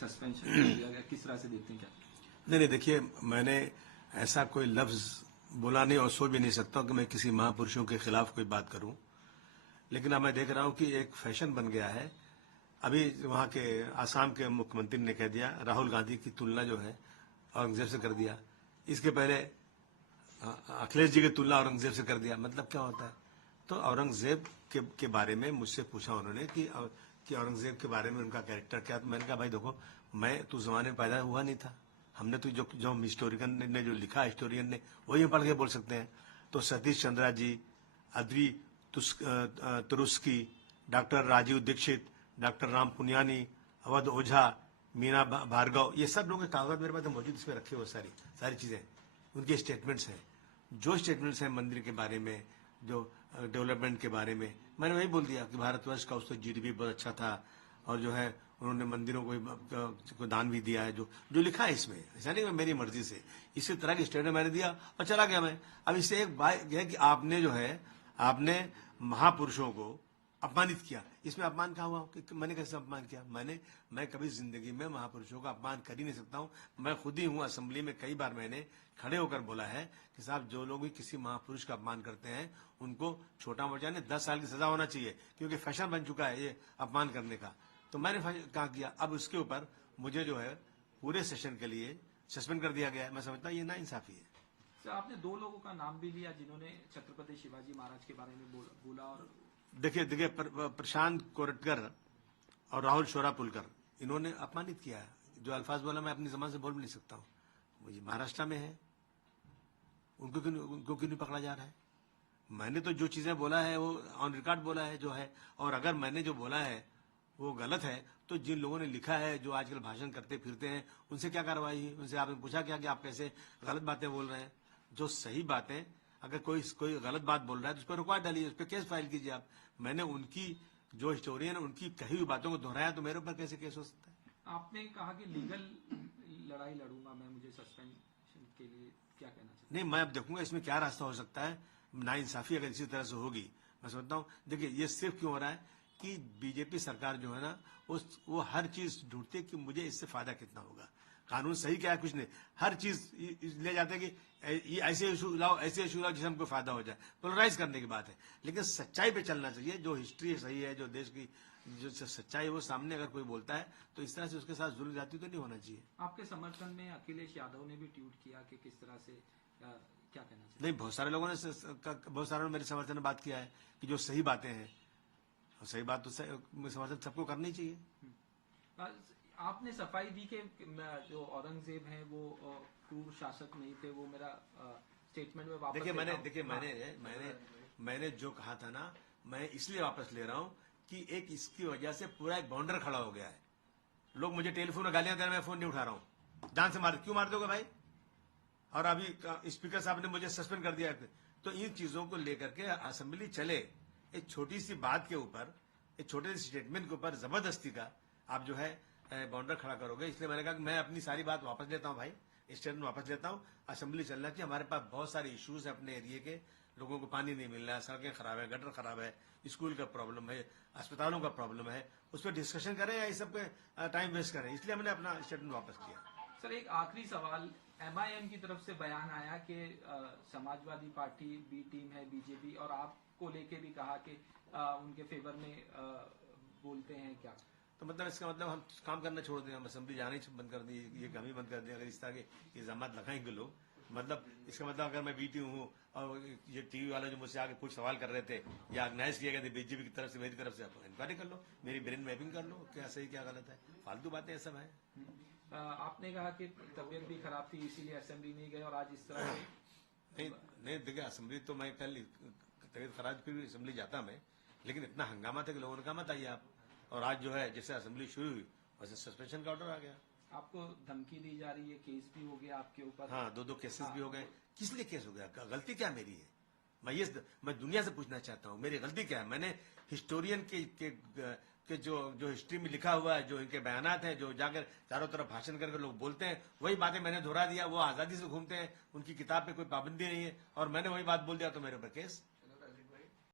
Suspension दिया गया, किस तरह से देखते हैं? क्या नहीं, देखिए, मैंने ऐसा कोई लफ्ज बोला नहीं और सोच भी नहीं सकता कि मैं किसी महापुरुषों के खिलाफ कोई बात करूं। लेकिन अब मैं देख रहा हूं कि एक फैशन बन गया है। अभी वहां के आसाम के मुख्यमंत्री ने कह दिया, राहुल गांधी की तुलना जो है औरंगजेब से कर दिया। इसके पहले अखिलेश जी की तुलना औरंगजेब से कर दिया। मतलब क्या होता है? तो औरंगजेब के बारे में मुझसे पूछा उन्होंने कि औरंगजेब के बारे में उनका कैरेक्टर क्या। तो मैंने कहा, भाई देखो, मैं तो जमाने में पैदा हुआ नहीं था। हमने तो जो हिस्टोरियन ने जो लिखा, हिस्टोरियन ने वही पढ़ के बोल सकते हैं। तो Satish Chandra ji, Audrey Truschke, doctor Rajiv Dixit, doctor Ram Puniyani, Awadh Ojha, Meena Bhargav, ये सब लोगों के कागज मेरे पास मौजूद, इसमें रखे हुए सारी चीजें, उनके स्टेटमेंट्स हैं। जो स्टेटमेंट्स हैं मंदिर के बारे में, जो डेवलपमेंट के बारे में, मैंने वही बोल दिया कि भारतवर्ष का उसका जीडीपी बहुत अच्छा था और जो है उन्होंने मंदिरों को दान भी दिया है। जो लिखा है इसमें, ऐसा नहीं मेरी मर्जी से, इसी तरह की स्टेटमेंट मैंने दिया और चला गया मैं। अब इससे एक बात है कि आपने महापुरुषों को अपमानित किया। इसमें अपमान कहाँ हुआ? कि मैंने कैसे अपमान किया? मैं कभी जिंदगी में महापुरुषों का अपमान कर ही नहीं सकता हूं। मैं खुद ही हूं, असेंबली में कई बार मैंने खड़े होकर बोला है कि साहब, जो लोग भी किसी महापुरुष का अपमान करते हैं उनको छोटा मोटा नहीं 10 साल की सजा होना चाहिए, क्योंकि फैशन बन चुका है ये अपमान करने का। तो मैंने कहा किया। अब उसके ऊपर मुझे जो है पूरे सेशन के लिए सस्पेंड कर दिया गया है। मैं समझता हूँ ये नाइंसाफी है। सर, आपने 2 लोगों का नाम भी लिया जिन्होंने छत्रपति शिवाजी महाराज के बारे में बोला और देखिए, प्रशांत कोरटकर और राहुल शोरापुलकर, इन्होंने अपमानित किया है। जो अल्फाज बोला मैं अपनी जबान से बोल भी नहीं सकता हूँ। मुझे महाराष्ट्र में है, उनको क्यों नहीं पकड़ा जा रहा है? मैंने तो जो चीजें बोला है वो ऑन रिकॉर्ड बोला है जो है। और अगर मैंने जो बोला है वो गलत है तो जिन लोगों ने लिखा है, जो आजकल भाषण करते फिरते हैं, उनसे क्या कार्रवाई हुई? उनसे आपने पूछा क्या कि आप कैसे गलत बातें बोल रहे हैं? जो सही बातें, अगर कोई गलत बात बोल रहा है तो उस पर रुकवा डालिए, उस पर केस फाइल कीजिए आप। मैंने उनकी जो हिस्टोरियन उनकी कही हुई बातों को दोहराया तो मेरे ऊपर कैसे केस हो सकता है? आपने कहा कि लीगल लड़ाई लड़ूंगा मैं, मुझे सस्पेंशन के लिए क्या कहना चाहिए? नहीं, मैं अब देखूंगा इसमें क्या रास्ता हो सकता है। नाइंसाफी अगर इसी तरह से होगी, मैं समझता हूँ, देखिए ये सिर्फ क्यों हो रहा है कि बीजेपी सरकार जो है ना, वो हर चीज ढूंढती है कि मुझे इससे फायदा कितना होगा। कानून सही क्या है? कुछ नहीं, हर चीज ले जाते हैं कि ये ऐसे इशू लाओ, ऐसे इशू लाओ जिससे हमको फायदा हो जाए। पोलराइज करने की बात है, लेकिन सच्चाई पे चलना चाहिए। जो हिस्ट्री सही है, जो देश की जो सच्चाई है वो सामने अगर कोई बोलता है तो इस तरह से उसके साथ जुल्म जाती तो नहीं होना चाहिए। आपके समर्थन में अखिलेश यादव ने भी ट्वीट किया कि किस तरह से क्या कहना चाहिए? नहीं, बहुत सारे लोगों ने मेरे समर्थन में बात किया है कि जो सही बातें हैं, सही बात तो समर्थन सबको करनी चाहिए। आपने सफाई दी कि जो औरंगजेब हैं वो क्रूर शासक नहीं थे, वो मेरा स्टेटमेंट में वापस मैंने जो कहा था ना, मैं इसलिए वापस ले रहा हूं कि एक इसकी वजह से पूरा एक बाउंडर खड़ा हो गया है। लोग मुझे टेलीफोन में गालियां दे रहे हैं, मैं फोन नहीं उठा रहा हूं। जान से क्यों मार दोगे भाई? और अभी स्पीकर साहब ने मुझे सस्पेंड कर दिया। तो इन चीजों को लेकर के असेंबली चले, एक छोटी सी बात के ऊपर, एक छोटे से स्टेटमेंट के ऊपर जबरदस्ती का आप जो है बाउंडर खड़ा करोगे। इसलिए मैंने कहा कि मैं अपनी सारी बात वापस लेता हूं भाई, स्टेटमेंट वापस लेता हूं। असेंबली चलना चाहिए। हमारे पास बहुत सारे इश्यूज है अपने एरिया के, लोगों को पानी नहीं मिल रहा है, सड़कें खराब है, गटर खराब है, स्कूल का प्रॉब्लम है, अस्पतालों का प्रॉब्लम है, उस पर डिस्कशन करें या इस सब पे टाइम वेस्ट करें। इसलिए मैंने अपना स्टेटमेंट वापस किया। सर, एक आखिरी सवाल, एमआईएम की तरफ से बयान आया कि समाजवादी पार्टी बी टीम है बीजेपी, और आपको लेके भी कहा कि उनके फेवर में बोलते हैं क्या? तो मतलब इसका मतलब हम काम करना छोड़ दें, हम असेंबली जाना ही बंद कर दी, ये काम ही बंद कर दें अगर इस तरह के इल्जाम लगाएंगे लोग। मतलब इसका मतलब अगर मैं बीटी हूँ और ये टीवी वाले जो मुझसे आगे कुछ सवाल कर रहे थे या ऑर्गेनाइज किए गए थे बीजेपी की तरफ से, मेरी तरफ से, आप इंक्वायरी कर लो, मेरी ब्रेन मैपिंग कर लो, क्या सही क्या गलत है। फालतू बातें सब है। आपने कहा कि तबीयत भी खराब थी इसीलिए असेंबली नहीं गए और आज इस तरह नहीं देखिए, असेंबली तो मैं कल तबीयत खराब फिर भी असेंबली जाता मैं, लेकिन इतना हंगामा था कि लोगों ने कहा मत आइए आप। और आज जो है जैसे असेंबली शुरू हुई वैसे सस्पेंशन का ऑर्डर आ गया। आपको धमकी दी जा रही है, केस भी हो गया आपके ऊपर? हाँ, 2 केसेस भी हो गए। किस लिए केस हो गया? गलती क्या मेरी है? मैं दुनिया से पूछना चाहता हूँ, मेरी गलती क्या है? मैंने हिस्टोरियन के जो हिस्ट्री में लिखा हुआ है, जो इनके बयानात हैं, जो जाकर चारों तरफ भाषण करके लोग बोलते हैं, वही बातें मैंने दोहरा दिया। वो आजादी से घूमते हैं, उनकी किताब पे कोई पाबंदी नहीं है और मैंने वही बात बोल दिया तो मेरे ऊपर केस।